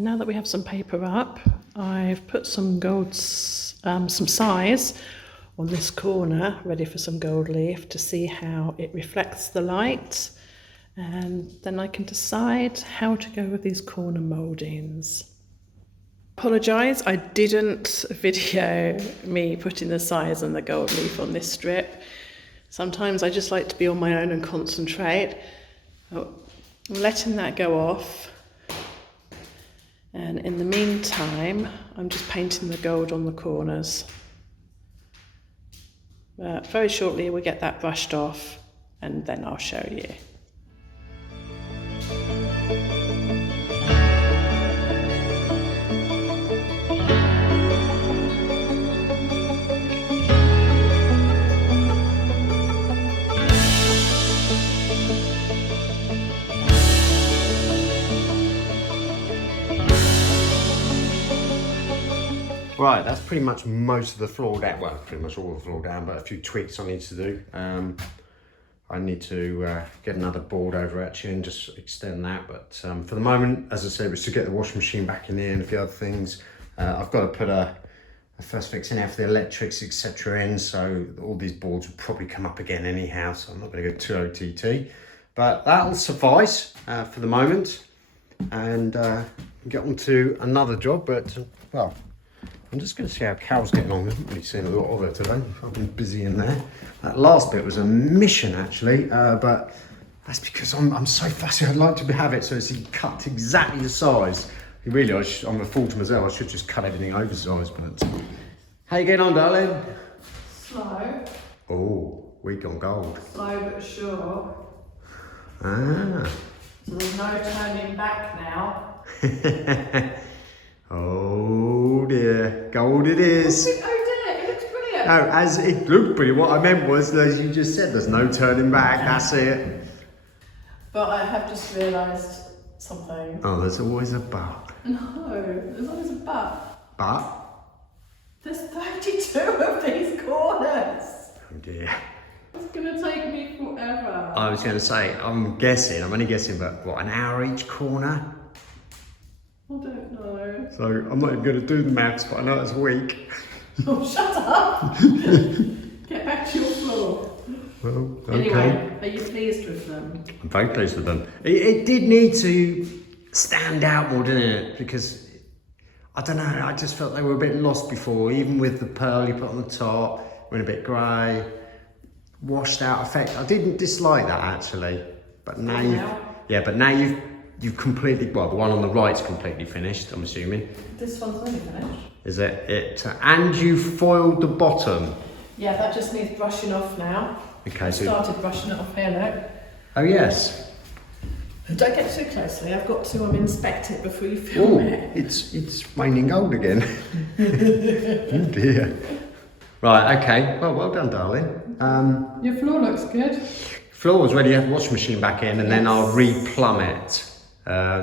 now that we have some paper up, I've put some some size on this corner, ready for some gold leaf to see how it reflects the light, and then I can decide how to go with these corner mouldings. Apologise, I didn't video me putting the size and the gold leaf on this strip. Sometimes I just like to be on my own and concentrate. I'm letting that go off, and in the meantime I'm just painting the gold on the corners. But very shortly we'll get that brushed off and then I'll show you. Right, that's pretty much most of the floor down. Well, pretty much all the floor down, but a few tweaks I need to do. I need to get another board over actually and just extend that. But for the moment, as I said, it was to get the washing machine back in there and a few other things. I've got to put a first fix in there for the electrics, etc. in, so all these boards will probably come up again anyhow, so I'm not going to go too OTT. But that'll suffice for the moment, and get on to another job. But, well, I'm just going to see how Carol's getting on. I haven't really seen a lot of her today. I've been busy in there. That last bit was a mission, actually, but that's because I'm so fussy. I'd like to have it so it's cut exactly the size. Really, I'm a fool to myself. I should just cut everything oversized. But how you getting on, darling? Slow. Oh, we've gone gold. Slow but sure. Ah. So there's no turning back now. Oh dear, gold it is. Oh dear, it looks brilliant. No, as it looked pretty. What I meant was, as you just said, there's no turning back. That's it. But I have just realised something. Oh, there's always a but. No, there's always a but. But? There's 32 of these corners. Oh dear. It's gonna take me forever. I was going to say, I'm only guessing, but what, an hour each corner? I don't know. So I'm not even going to do the maths, but I know it's a week. Oh, shut up! Get back to your floor. Well, okay. Anyway, are you pleased with them? I'm very pleased with them. It did need to stand out more, didn't it? Because, I don't know, I just felt they were a bit lost before, even with the pearl you put on the top, went a bit grey, washed out effect. I didn't dislike that actually, but now you've completely, well, the one on the right's completely finished, I'm assuming. This one's already finished. Is it? And you foiled the bottom. Yeah, that just needs brushing off now. Okay, I so... started brushing it off here, look. Oh, yes. Don't get too closely, I've got to inspect it before you film it. It's raining gold again. Oh dear. Right, okay, well done, darling. Your floor looks good. Floor was ready, have the washing machine back in, and then I'll re-plumb it.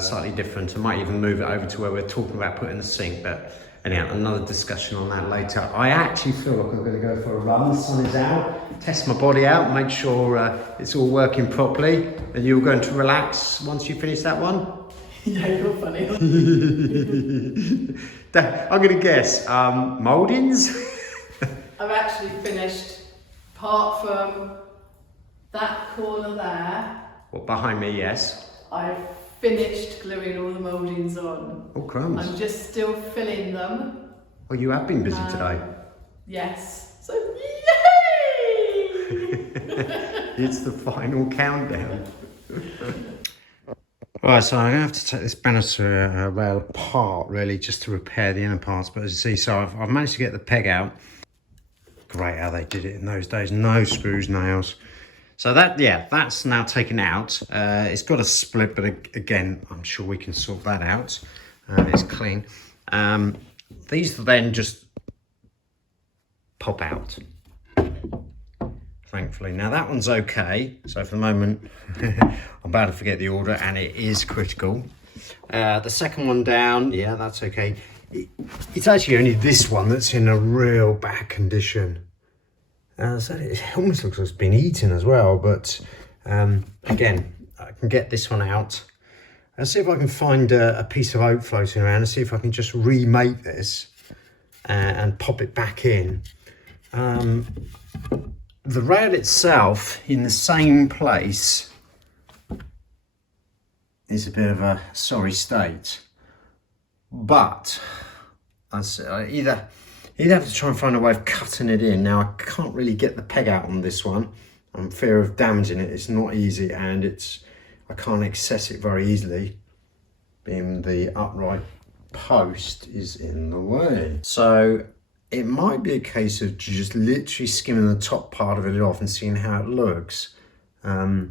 Slightly different. I might even move it over to where we're talking about putting the sink, but anyhow, another discussion on that later. I actually feel like I'm going to go for a run. The sun is out, test my body out, make sure it's all working properly. And you're going to relax once you finish that one? Yeah, you're funny. I'm going to guess, mouldings? I've actually finished, apart from that corner there. What, behind me, yes. I've finished gluing all the mouldings on. Oh, crumbs. I'm just still filling them. Well, you have been busy today. Yes. So, yay! It's the final countdown. Right, so I'm going to have to take this banister rail apart, really, just to repair the inner parts. But as you see, so I've managed to get the peg out. Great how they did it in those days. No screws, nails. So that's now taken out. It's got a split, but again, I'm sure we can sort that out. It's clean. These then just pop out, thankfully. Now that one's okay. So for the moment, I'm about to forget the order, and it is critical. The second one down, yeah, that's okay. It's actually only this one that's in a real bad condition. So it almost looks like it's been eaten as well, but again, I can get this one out. Let's see if I can find a piece of oak floating around and see if I can just remake this and pop it back in. The rail itself in the same place is a bit of a sorry state, but I either have to try and find a way of cutting it in. Now I can't really get the peg out on this one. I'm fear of damaging it. It's not easy, and I can't access it very easily, being the upright post is in the way. So it might be a case of just literally skimming the top part of it off and seeing how it looks. I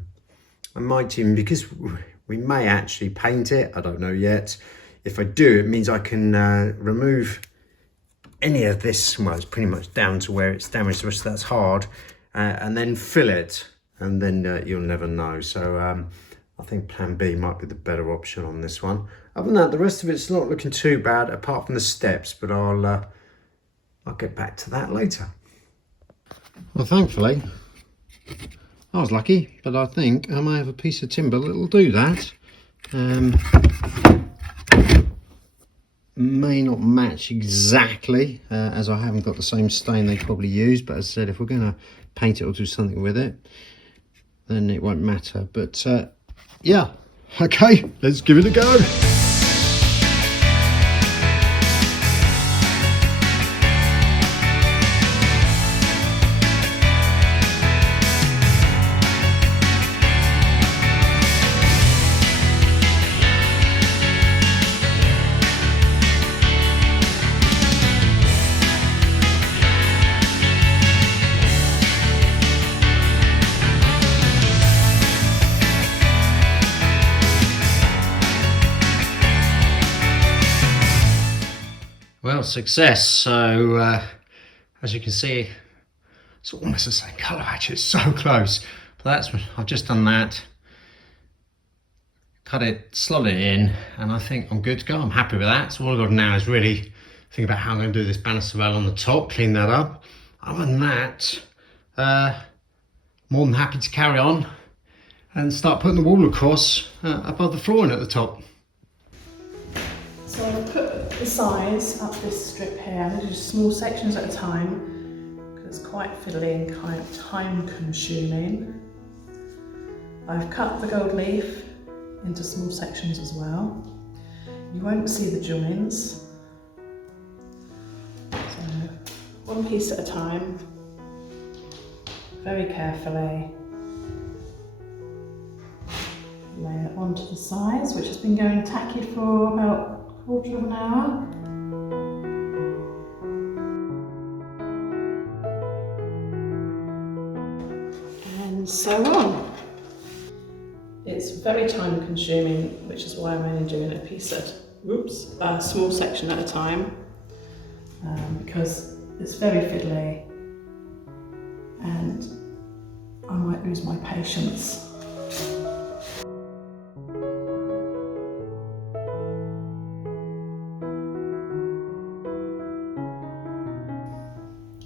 might even, because we may actually paint it, I don't know yet. If I do, it means I can remove any of this. Well, it's pretty much down to where it's damaged, the rest of that's hard, and then fill it, and then you'll never know. So I think plan B might be the better option on this one. Other than that, the rest of it's not looking too bad, apart from the steps, but I'll get back to that later. Well, thankfully, I was lucky, but I think I may have a piece of timber that'll do that. May not match exactly, as I haven't got the same stain they probably use, but as I said, if we're going to paint it or do something with it, then it won't matter. But yeah, okay, let's give it a go. Well, success. So as you can see, it's almost the same colour actually, it's so close. But I've just done that, cut it, slot it in, and I think I'm good to go. I'm happy with that. So all I've got now is really think about how I'm going to do this banister rail on the top, clean that up. Other than that, more than happy to carry on and start putting the wall across above the flooring at the top. So I've put the size up this strip here. I'm going to do small sections at a time because it's quite fiddly and kind of time consuming. I've cut the gold leaf into small sections as well. You won't see the joins. So one piece at a time, very carefully. Lay it onto the sides, which has been going tacky for about quarter of an hour. And so on. It's very time consuming, which is why I'm only doing a piece at, a small section at a time, because it's very fiddly and I might lose my patience.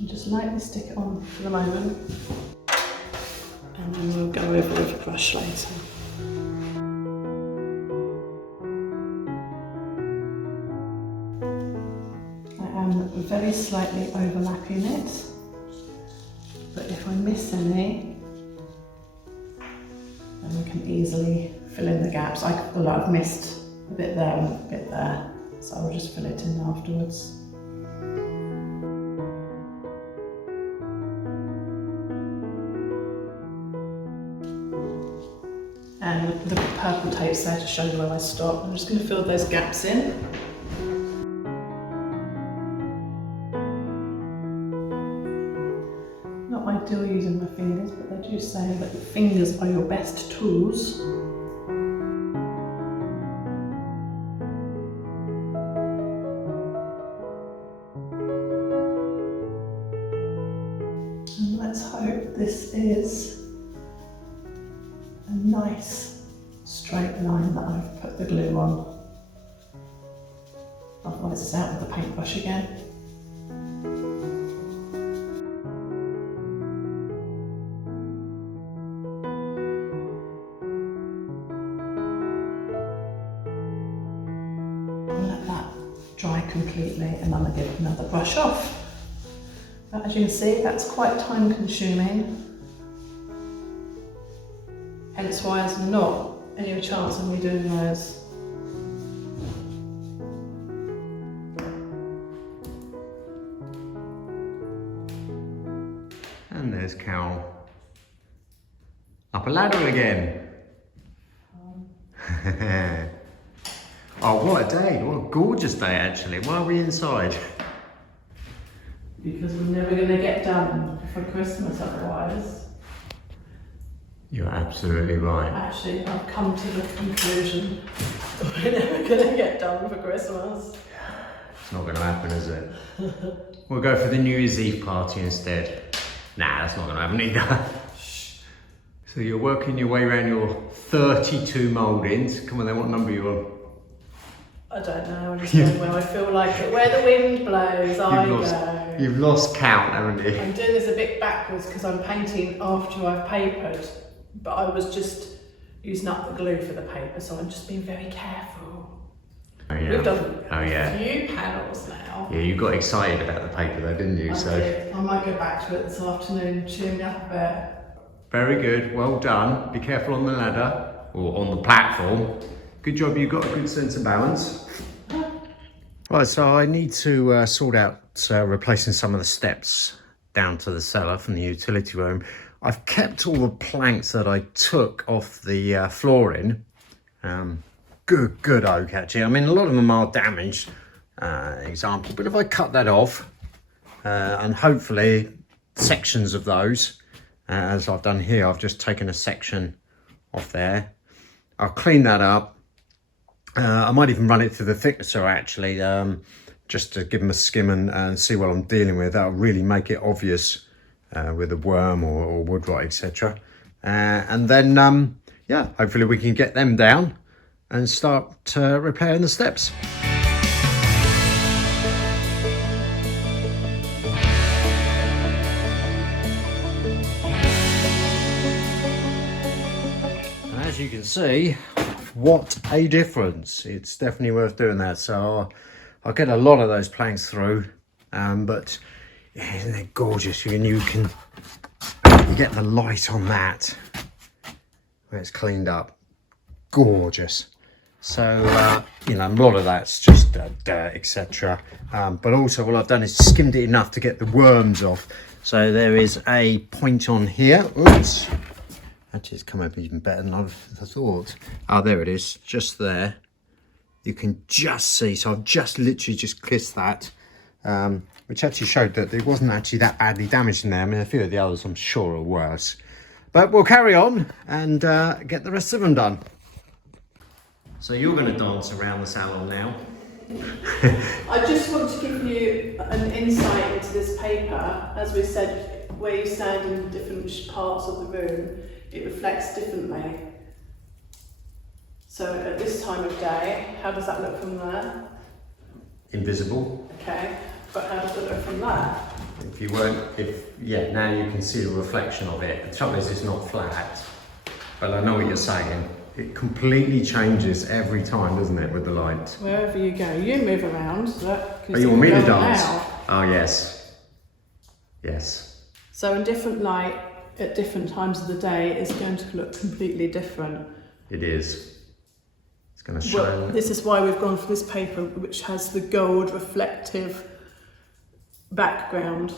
Just lightly stick it on for the moment, and then we'll go over with a brush later. I am very slightly overlapping it, but if I miss any, then we can easily fill in the gaps. I feel like I've missed a bit there and a bit there, so I'll just fill it in afterwards. And the purple tape's there to show you where I stop. I'm just going to fill those gaps in. Not ideal using my fingers, but they do say that your fingers are your best tools. And let's hope this is a nice straight line that I've put the glue on. Otherwise it's out with the paintbrush again. dry completely, and then I give it another brush off. But as you can see, that's quite time consuming. Hence why there's not any chance of me doing those. And there's Cal. Up a ladder again. Oh, what a day. What a gorgeous day, actually. Why are we inside? Because we're never going to get done for Christmas otherwise. You're absolutely right. Actually, I've come to the conclusion we're never going to get done for Christmas. It's not going to happen, is it? We'll go for the New Year's Eve party instead. Nah, that's not going to happen either. So you're working your way around your 32 mouldings. Come on then, what number are you on? I don't know, I'm just going where I feel like it. Where the wind blows, I go. You've lost count, haven't you? I'm doing this a bit backwards because I'm painting after I've papered, but I was just using up the glue for the paper, so I'm just being very careful. Oh yeah. We've done yeah. a few panels now. Yeah, you got excited about the paper though, didn't you? I might go back to it this afternoon, cheer me up a bit. Very good, well done. Be careful on the ladder, or on the platform. Good job, you've got a good sense of balance. Right, so I need to sort out replacing some of the steps down to the cellar from the utility room. I've kept all the planks that I took off the flooring. Good oak actually. I mean, a lot of them are damaged, example, but if I cut that off, and hopefully sections of those, as I've done here, I've just taken a section off there. I'll clean that up. I might even run it through the thicknesser actually, just to give them a skim and see what I'm dealing with. That'll really make it obvious with a worm or wood rot, etc. And then, yeah, hopefully we can get them down and start repairing the steps. And as you can see, what a difference. It's definitely worth doing that. So I'll get a lot of those planks through, but yeah, isn't it gorgeous? You get the light on that where it's cleaned up. Gorgeous. So you know, a lot of that's just dirt, etc. But also what I've done is skimmed it enough to get the worms off. So there is a point on here. Oops. Actually, it's come up even better than I thought. Oh, there it is, just there. You can just see, so I've just literally just kissed that, which actually showed that it wasn't actually that badly damaged in there. I mean, a few of the others I'm sure are worse. But we'll carry on and get the rest of them done. So you're going to dance around the salon now. I just want to give you an insight into this paper. As we said, where you stand in different parts of the room, it reflects differently. So at this time of day, how does that look from there? Invisible. Okay, but how does it look from there? Yeah, now you can see the reflection of it. The trouble is it's not flat, but I know what you're saying. It completely changes every time, doesn't it, with the light? Wherever you go, you move around, look. Oh, you want me to dance? Now. Oh, yes. Yes. So in different light, at different times of the day, it's going to look completely different. It is. It's going to shine. Well, this is why we've gone for this paper, which has the gold reflective background.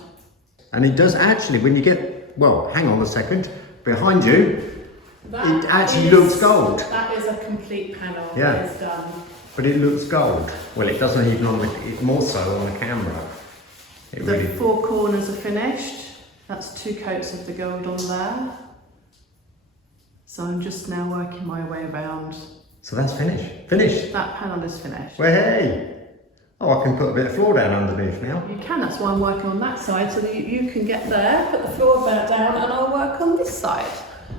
And it does actually, when you get, well, hang on a second, behind you, it actually looks gold. That is a complete panel. Yeah. That is done. But it looks gold. Well, it doesn't even on the, more so on the camera. It The really... 4 corners are finished. That's 2 coats of the gold on there. So I'm just now working my way around. So that's finished. Finished. That panel is finished. Well, hey. Oh, I can put a bit of floor down underneath now. You can, that's why I'm working on that side, so that you can get there, put the floor back down, and I'll work on this side.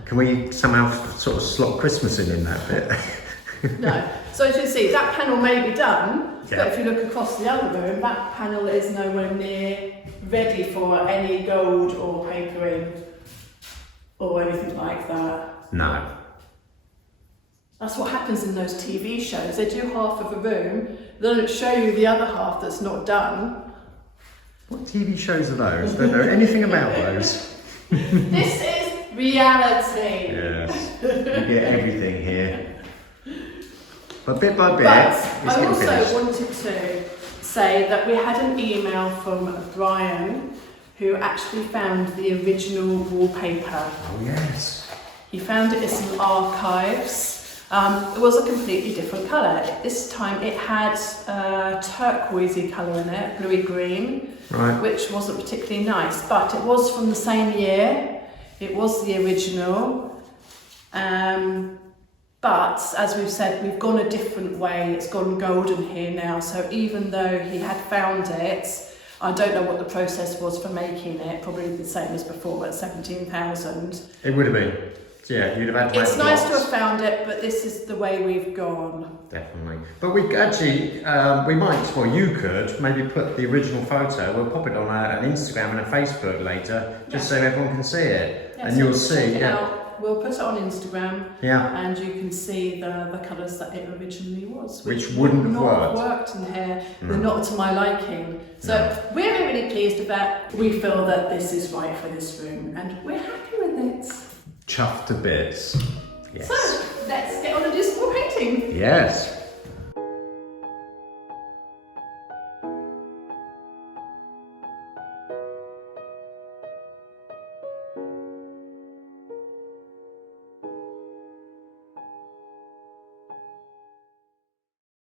Can we somehow sort of slot Christmas in that bit? No. So as you see, that panel may be done, Yeah. but if you look across the other room, that panel is nowhere near ready for any gold or papering or anything like that. No. That's what happens in those TV shows. They do half of a room, they don't show you the other half that's not done. What TV shows are those? Don't know anything about those. This is reality. Yes, you get everything here. But bit by bit, But it's I getting also finished. wanted to say that we had an email from Brian who actually found the original wallpaper. Oh yes. He found it in some archives. It was a completely different colour. This time it had turquoisey colour in it, bluey green, Right. which wasn't particularly nice, but it was from the same year. It was the original. But as we've said, we've gone a different way. It's gone golden here now. So even though he had found it, I don't know what the process was for making it. Probably the same as before, but 17,000. It would have been. Yeah, you'd have had to make It's nice to blocks. have found it, but this is the way we've gone. Definitely. But we actually, we might, well, you could maybe put the original photo, we'll pop it on an Instagram and a Facebook later, just so everyone can see it. Yeah, and so you'll check see, it yeah. out. We'll put it on Instagram, Yeah. and you can see the colours that it originally was, Which wouldn't have not worked. in here. No. They're not to my liking. So we're really pleased about. We feel that this is right for this room, and we're happy with it. Chuffed to bits. Yes. So let's get on and do some more painting. Yes.